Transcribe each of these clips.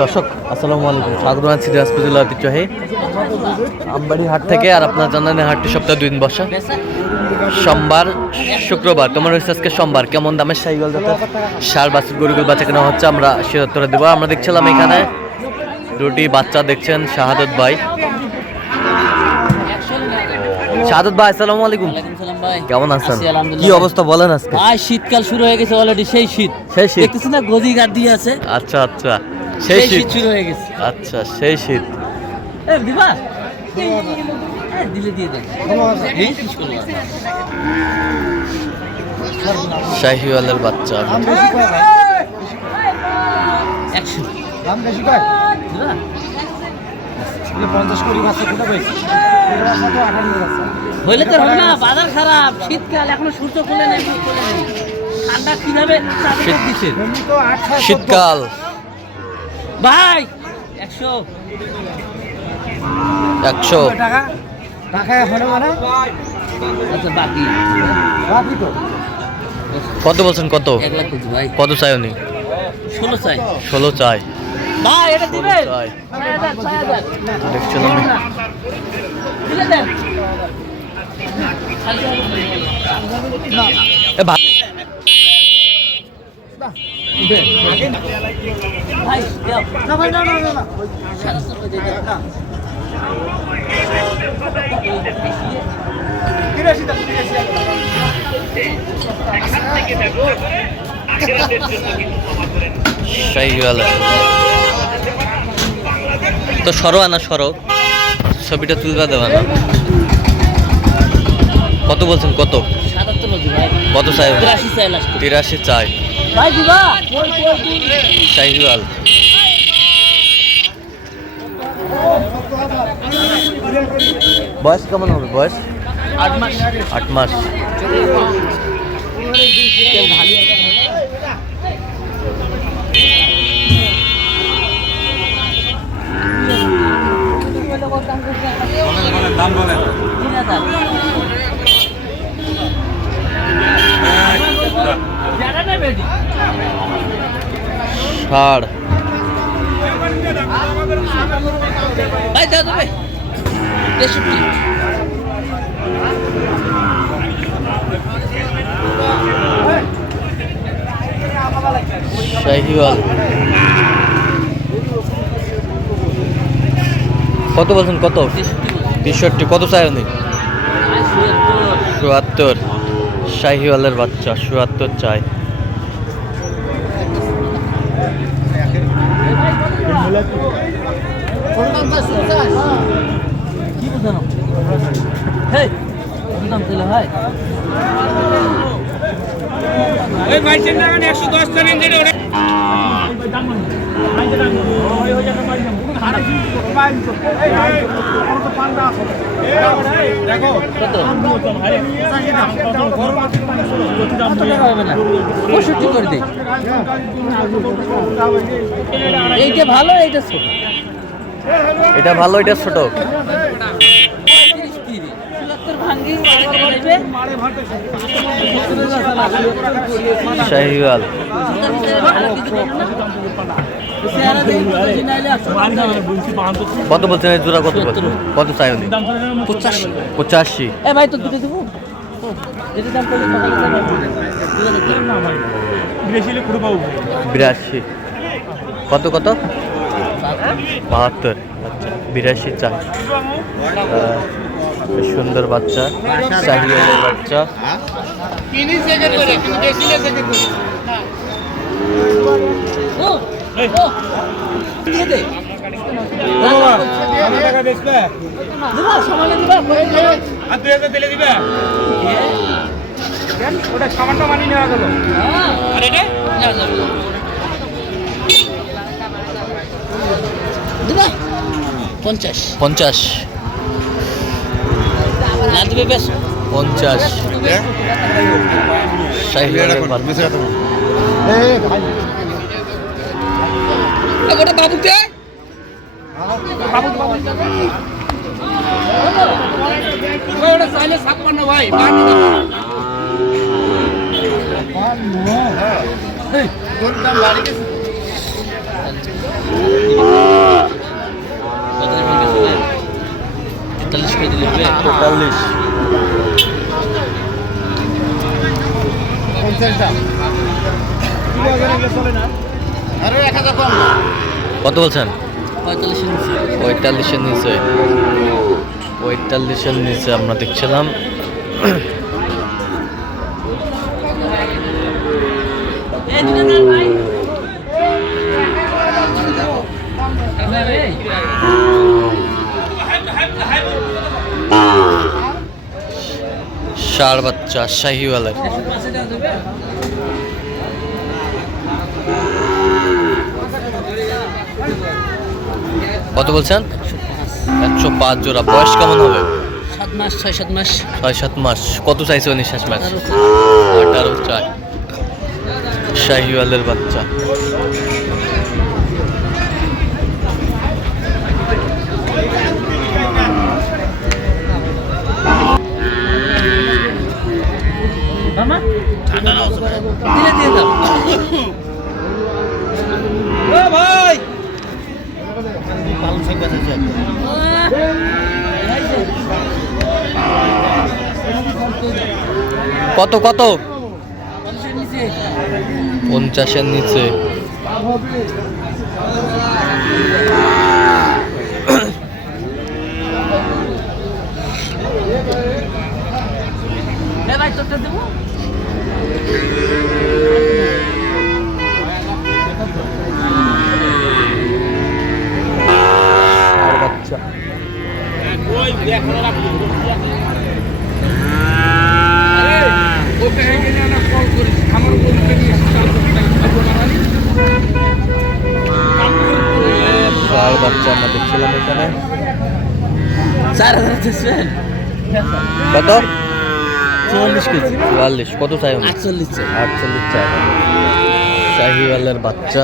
দর্শক আসসালামু আলাইকুম, স্বাগত জানাচ্ছি দিনাজপুর ঐতিহ্যবাহী আমবাড়ি হাট থেকে। আর আপনারা জানেন হাটটি সপ্তাহে 2 দিন বসা, সোমবার শুক্রবার। তোমার হচ্ছে আজকে সোমবার। কেমন দামের সাইকেল জাতের সার বাছুর গরুগুলো বাচ্চা কেনা হচ্ছে আমরা সে উত্তরে দেবো। আমরা দেখছিলাম এখানে দুটি বাচ্চা, দেখছেন শাহাদত ভাই। শাহাদত ভাই আসসালামু আলাইকুম, কেমন আছেন? কি অবস্থা বলেন আজকে? শীতকাল শুরু হয়ে গেছে অলরেডি, সেই শীত দেখতেছি না, গদি গাদ দিয়ে আছে। আচ্ছা আচ্ছা, সেই শীত শুরু হয়ে গেছে। আচ্ছা সেই শীত। দিবা দিলে দিয়ে দেন। শাহিওয়ালের বাচ্চা হইলে তো হবে না, বাজার খারাপ, শীতকাল, এখনো সূর্য খুলে নেই, ঠান্ডা কিভাবে দিচ্ছে শীতকাল। ভাই 100 টাকা এখনো মানে আচ্ছা, বাকি তো কত বলছেন? কত 1 লাখ ভাই, কত চাই উনি? 16 চাই। 16 চাই ভাই, এটা দিবেন? চাই। 6000 দেখছেন আমি দিলে দেন। এ ভাই ভাই দাও। না ভাই, না না না না 700 দিয়ে দেন। শাহিওয়ালের তো সরো আনা, সরো, ছবিটা তুলবা দেওয়া না। কত বলছেন? কত 77 ভাই, কত চাই? 83 চাই লাস্ট 83 চাই। ভাই দিবা। শাহিওয়াল বয়স কেমন হবে? বয়স 8 মাস। 8 মাস। দাম বলেন। 3000 জানা না বেটি। ষাড় ভাই দাও তো ভাই 63। শাহিওয়াল কত বলছেন? কত? 63। কত চাই উনি? 74। শাহিওয়ালের বাচ্চা 74 চাই। কি বুঝানো? হেই দাম দিলে ভাই। ওই বাইচেন না, 110 টা নেন যেটা ওটা দেখো কত? কত টাকা হবে না? 65 করে দেই। এইটা ভালো, এইটা ছোট। এটা ভালো, এটা ছোট। 70 ভাঙ্গি লাগবে। শাহিওয়াল কত বলছেন? এই জোড়া কত বলছেন? কত চাই উনি? 85। এ ভাই তো দুটো দেবো। যেটা দাম করলে 82। কত কত? 72। আচ্ছা 82 চাই। বেশ সুন্দর বাচ্চা, শাহিওয়ালের বাচ্চা। ও ও দিয়ে দে। দিবা সামান্য দিবা। আর 2000 দিলে দিবে ওটা সামান্য মানি নেওয়া গেল। আর এটা দিবা 50। 50 না দিবে বেশ 50। শাহিওয়ালের বাচ্চা ওটা বাবু কে? বাবু ওটা চাইলে 56 ভাই। তোর দাম বাড়ি গেছে। 45। কত বলছেন? 45-এর নিচে। 45-এর নিচে আমরা দেখছিলাম। ষাঁড় বাচ্চা শাহিওয়ালের। কত বলছেন? 105 জোড়া। বয়স কেমন হবে? 7 মাস 6-7 মাস। 6-7 মাস। কত চাইছে নিঃশ্বাস মাস? 18 চাই। শাহিওয়ালের বাচ্চা। মামা দিলে দিয়ে দাও। ভাই কত কত? 50-এর নিচে। 50-এর নিচে। ভাই তোরটা দেবো। ষাঁড় বাচ্চা। ওকে গেলে না কল করিস আমার বলতে নিয়ে ষাঁড় বাচ্চা আমরা দেখছিলাম এখানে। 4000 দিচ্ছেন। কত? 44 কেজি। 44। কত চাই? 48 চাই। 48 চাই। শাহিওয়ালের বাচ্চা।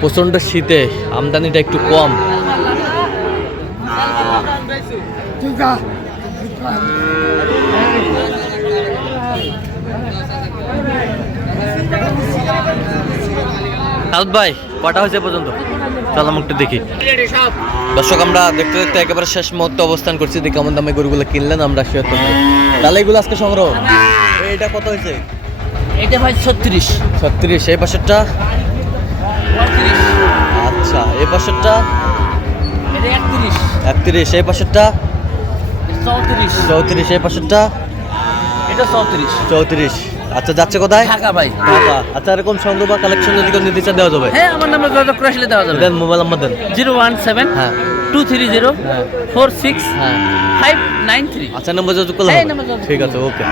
প্রচন্ড শীতে আমদানিটা একটু কম। সাউদ ভাই কটা হয়েছে পর্যন্ত? চল আমি একটু দেখি। দর্শক আমরা দেখতে দেখতে একেবারে শেষ মুহূর্তে অবস্থান করছি। দেখি কেমন দামে গরুগুলো কিনলেন আমরা শেয়ার করবো। তাহলে এগুলো আজকে সংগ্রহ। এটা কত হয়েছে? এটা ভাই 36। 36। এই পাশেরটা? 35। আচ্ছা এই পাশেরটা? এটা 31। 31। এই পাশেরটা? 34। 34। এই পাশেরটা? এটা 34। 34। আচ্ছা যাচ্ছে কোথায়? ঢাকা ভাই। ঢাকা। আচ্ছা এরকম সংগ্রহ বা কালেকশন যদি কোনো নিতে চান দেওয়া যাবে? হ্যাঁ আমার নাম্বার যোগাযোগ করে আসলে দেওয়া যাবে। দেন মোবাইল নাম্বার দেন। 017 হ্যাঁ 230 হ্যাঁ 46 হ্যাঁ। 593। আচ্ছা নাম্বার যোগাযোগ করলে হ্যাঁ, হবে? নাম্বার যোগাযোগ ঠিক আছে ওকে।